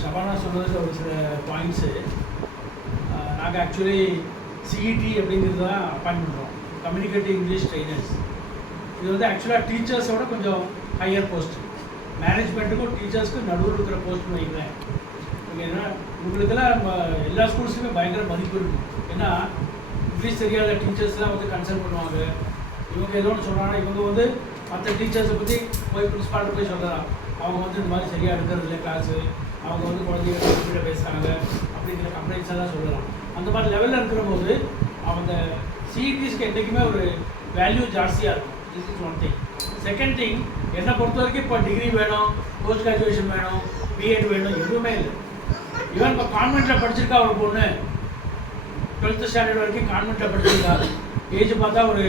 ஷபானா சொன்னது ஒரு சில பாயிண்ட்ஸு. நாங்கள் ஆக்சுவலி சிஇடி அப்படிங்கிறது தான் அப்பாயின்ட் பண்ணுறோம், கம்யூனிகேட்டிவ் இங்கிலீஷ் ட்ரைனர்ஸ். இது வந்து ஆக்சுவலாக டீச்சர்ஸோட கொஞ்சம் ஹையர் போஸ்ட், மேனேஜ்மெண்ட்டுக்கும் டீச்சர்ஸ்க்கும் நடுவில் இருக்கிற போஸ்ட்னு வைக்கிறேன். ஏன்னா உங்களுக்கெல்லாம் எல்லா ஸ்கூல்ஸுமே பயங்கர மதிப்பு இருக்கும். ஏன்னா இங்கிலீஷ் தெரியாத டீச்சர்ஸ்லாம் வந்து கன்சல்ட் பண்ணுவாங்க. இவங்க ஏதோ ஒன்று சொல்கிறாங்கன்னா இவங்க வந்து மற்ற டீச்சர்ஸை பற்றி போய் பிரின்ஸ்பால்கிட்ட போய் சொல்லலாம், அவங்க வந்து இந்த மாதிரி சரியாக இருக்கிறது இல்லை கிளாஸு, அவங்க வந்து குழந்தைங்க பேசுகிறாங்க அப்படிங்கிற கம்ப்ளைண்ட்ஸ் எல்லாம் சொல்லலாம். அந்த மாதிரி லெவலில் இருக்கிற போது அவங்க சிஇடிஸ்க்கு என்றைக்குமே ஒரு வேல்யூ ஜாஸ்தியாக இருக்கும். This is one thing. Second thing, என்னை பொறுத்த வரைக்கும் இப்போ டிகிரி வேணும், போஸ்ட் கிராஜுவேஷன் வேணும், பிஎட் வேணும், எதுவுமே இல்லை. ஈவன் இப்போ கான்வென்ட்டில் படிச்சிருக்கா ஒரு பொண்ணு, 12th ஸ்டாண்டர்ட் வரைக்கும் கான்வென்ட்டில் படிச்சிருக்கா, ஏஜ் பார்த்தா ஒரு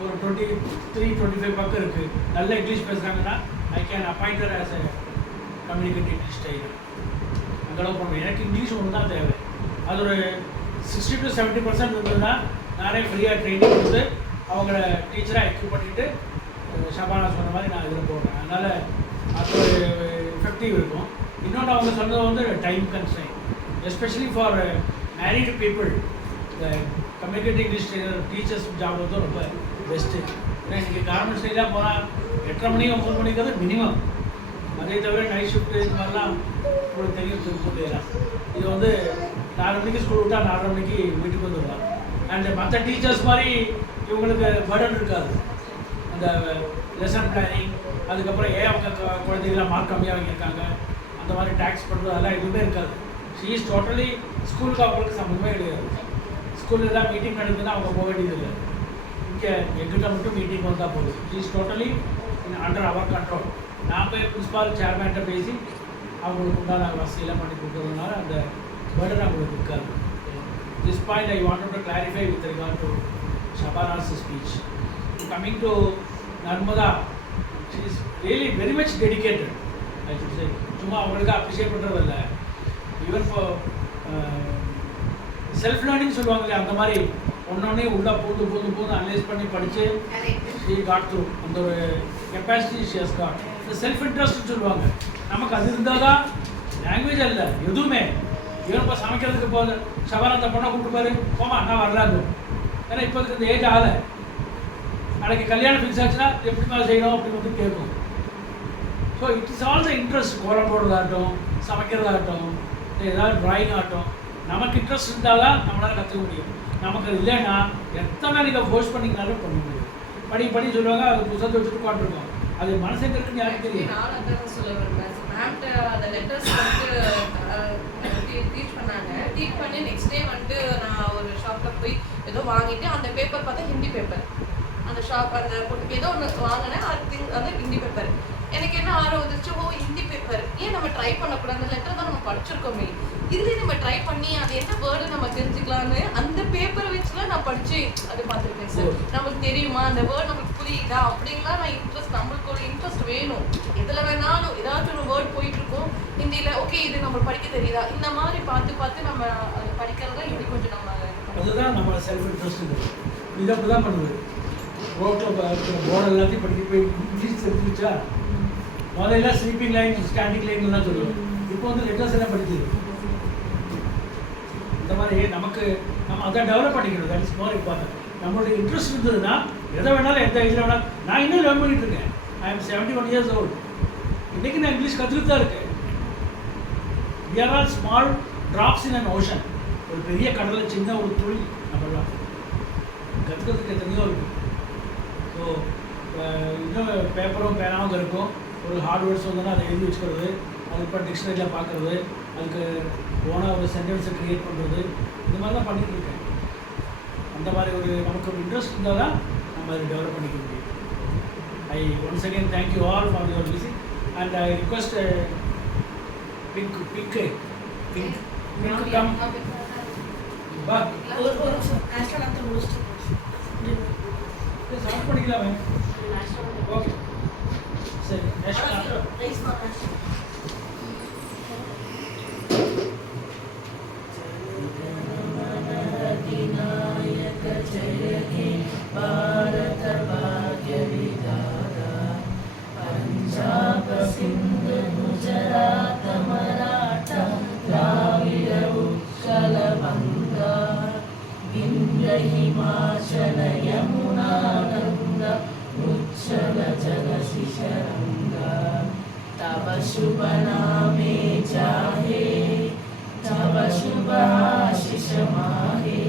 23-25 பக்கம் இருக்குது, நல்ல இங்கிலீஷ் பேசுகிறாங்கன்னா I can appoint her as a communicative English trainer. அந்தளவு பண்ணுவேன். எனக்கு இங்கிலீஷ் ஒன்று தான் தேவை. அது ஒரு 60 to 70% இருந்ததுன்னா நானே ஃப்ரீயாக ட்ரைனிங் கொடுத்து அவங்கள டீச்சராக எக்யூப் பண்ணிவிட்டு ஷபானா சொன்ன மாதிரி நான் இதில் போடுறேன். அதனால் அது ஒரு எஃபெக்டிவ் இருக்கும். இன்னொன்று அவங்க சொன்னது வந்து time constraint, especially for married people. இந்த communicative English trainer teachers job வந்து ரொம்ப பெஸ்ட்டு. ஏன்னா இன்றைக்கி கார்மெண்ட் ஸ்டைலாக போனால் 8:30 மணி 9 மணிங்கிறது மினிமம். அதே தவிர நைட் ஷிஃப்ட்டு இது மாதிரிலாம் உங்களுக்கு தெரியும், திருப்பூர் ஏறா. இது வந்து 4 மணிக்கு ஸ்கூல் விட்டால் 4:30 மணிக்கு வீட்டுக்கு வந்துடலாம். அண்ட் மற்ற டீச்சர்ஸ் மாதிரி இவங்களுக்கு பர்டன் இருக்காது. அந்த லெசன் பிளானிங், அதுக்கப்புறம் அவங்க குழந்தைகளாம் மார்க் கம்மியாக வாங்கியிருக்காங்க, அந்த மாதிரி டேக்ஸ் பண்ணுறது அதெல்லாம் எதுவுமே இருக்காது. ஷீ இஸ் டோட்டலி ஸ்கூலுக்கு அவங்களுக்கு சம்மந்தமே கிடையாது. ஸ்கூலில் தான் மீட்டிங் நடக்குதுன்னா அவங்க போக வேண்டியதில்லை. இங்கே எங்கிட்ட மட்டும் மீட்டிங் வந்தால் போகுது. She is totally under our control. நான் போய் பிரின்ஸ்பால் சேர்மேன்ட்ட பேசி அவங்களுக்கு உண்டான வசதியெல்லாம் பண்ணி கொடுக்குறதுனால அந்த பேர்டன் அவங்களுக்கு இருக்காது. This point I wanted to clarify with regard to Shabana's speech. Coming to Narmada, she is really very much dedicated. I should say, சும்மா அவங்களுக்கு அப்ரிஷியேட் பண்ணுறதில்ல, ஈவன் ஃபார் செல்ஃப் லேர்னிங் சொல்லுவாங்க இல்லையா, அந்த மாதிரி ஒன்றொன்னே உள்ளே பூந்து அனலைஸ் பண்ணி படித்து ஷீ காட் த்ரூ. அந்த ஒரு கெப்பாசிட்டி ஷி ஹஸ் காட். இந்த செல்ஃப் இன்ட்ரெஸ்ட்னு சொல்லுவாங்க, நமக்கு அது இருந்தால் தான் லாங்குவேஜ் இல்லை எதுவுமே. இவன் இப்போ சமைக்கிறதுக்கு போகுது, ஷபானா அந்த பொண்ணை கூப்பிட்டு பாரு, போமா நான் வரலாங்க. ஏன்னா இப்போதுக்கு இந்த ஏஜ் ஆகலை. நாளைக்கு கல்யாணம் ஃபிக்ஸ் ஆச்சுன்னா எப்படிமா செய்யணும் அப்படின்னு வந்து கேட்கும். So it is all the interest. கோலம் போடுறதாகட்டும், சமைக்கிறதாகட்டும், ஏதாவது ட்ராயிங் ஆகட்டும், நமக்கு இன்ட்ரெஸ்ட் இருந்தால் தான் நம்மளால் கற்றுக்க முடியும். நமக்கு அது இல்லைன்னா எத்தனை நீங்கள் ஃபோர்ஸ் பண்ணிங்கனாலும் பண்ண முடியும். படி சொல்லுவாங்க, அது புத்தகத்தை வச்சுட்டு உட்காந்துருக்கோம். அது மனசு எங்கே இருக்குன்னு யாருக்கு தெரியும். நான் அதான் சொல்ல வரேன். மேம்கிட்ட அந்த லெட்டர்ஸ் வந்து டீச் பண்ணாங்க. டீச் பண்ணி நெக்ஸ்ட் டே வந்துட்டு நான் ஒரு ஷாப்பில் போய் ஏதோ வாங்கிட்டு, அந்த பேப்பர் பார்த்தா ஹிந்தி பேப்பர். அந்த ஷாப் அந்த ஏதோ ஒன்று வாங்கினேன், அது வந்து ஹிந்தி பேப்பர். எனக்கு என்ன ஆர்வம் வந்துச்சு, ஓ ஹிந்தி பேப்பர் ஏன் நம்ம ட்ரை பண்ணக்கூடாது, அந்த லெட்டர் தான் நம்ம படிச்சிருக்கோமே, இதுலேயே நம்ம ட்ரை பண்ணி அது என்ன வேர்டு நம்ம தெரிஞ்சுக்கலான்னு அந்த பேப்பரை வச்சுலாம் நான் படித்து அது பார்த்துருக்கேன் சார். நம்மளுக்கு தெரியுமா அந்த வேர்டு, நமக்கு புரியுதா அப்படின்லாம் நான் இன்ட்ரெஸ்ட், நம்மளுக்கு ஒரு இன்ட்ரெஸ்ட் வேணும். எதில் வேணாலும் ஏதாச்சும் ஒரு வேர்டு போயிட்டுருக்கோம் ஹிந்தியில், ஓகே இது நம்ம படிக்க தெரியுதா, இந்த மாதிரி பார்த்து நம்ம அதை படிக்கிறதா இப்படி கொஞ்சம் நம்ம அதுதான் நம்ம செல்ஃப் இன்ட்ரெஸ்ட். இதை அப்படி தான் பண்ணுது. ரோட்டில் போர்டு எல்லாத்தையும் படிக்க போய் இங்கிலீஷ் தெரிஞ்சுச்சா, முதல்ல ஸ்லீப்பிங் லைன் ஸ்டாண்டிங் லைன்லாம் சொல்லுவோம். இப்போ வந்து லெட்டர்ஸ் எல்லாம் படிக்குது. இந்த மாதிரி நம்ம அதை டெவலப் பண்ணிக்கணும். That is more important. நம்மளுடைய இன்ட்ரெஸ்ட் இருந்ததுன்னா எதை வேணாலும் எந்த ஏஜில் வேணாலும். நான் இன்னும் லேர்ன் பண்ணிட்டு இருக்கேன். I am 71 years old. இன்றைக்கி நான் இங்கிலீஷ் கற்றுக்கிட்டு தான் இருக்கேன். we are all small drops in an ocean. ஒரு பெரிய கடலில் சின்ன ஒரு துளி நம்மளாம் கற்றுக்கிறதுக்கு எத்தனையோ இருக்குது. ஸோ இன்னும் பேப்பரும் பேனாவும் இருக்கும். ஒரு ஹார்ட்வேர்ட்ஸ் வந்தோன்னா அதை எழுதி வச்சுக்கிறது, அதுக்கப்புறம் டிக்ஷனரியில் பார்க்குறது, அதுக்கு போனால் ஒரு சென்டென்ஸை க்ரியேட் பண்ணுறது, இந்த மாதிரி தான் பண்ணிகிட்டு இருக்கேன். அந்த மாதிரி ஒரு நமக்கு ஒரு இன்ட்ரெஸ்ட் இருந்தால் தான் நம்ம அதை டெவலப் பண்ணிக்க முடியும். ஐ once again thank you all for your visit and I request pink come பா ஸ்டார்ட் பண்ணிக்கலாமே. ஓகே சரி, நெக்ஸ்ட் भारत भाग्य विधाता पंजाब सिंध गुजरात मराठा शिशरंगा तव शुभ नामे जाहे तव शुभ आशीष माहे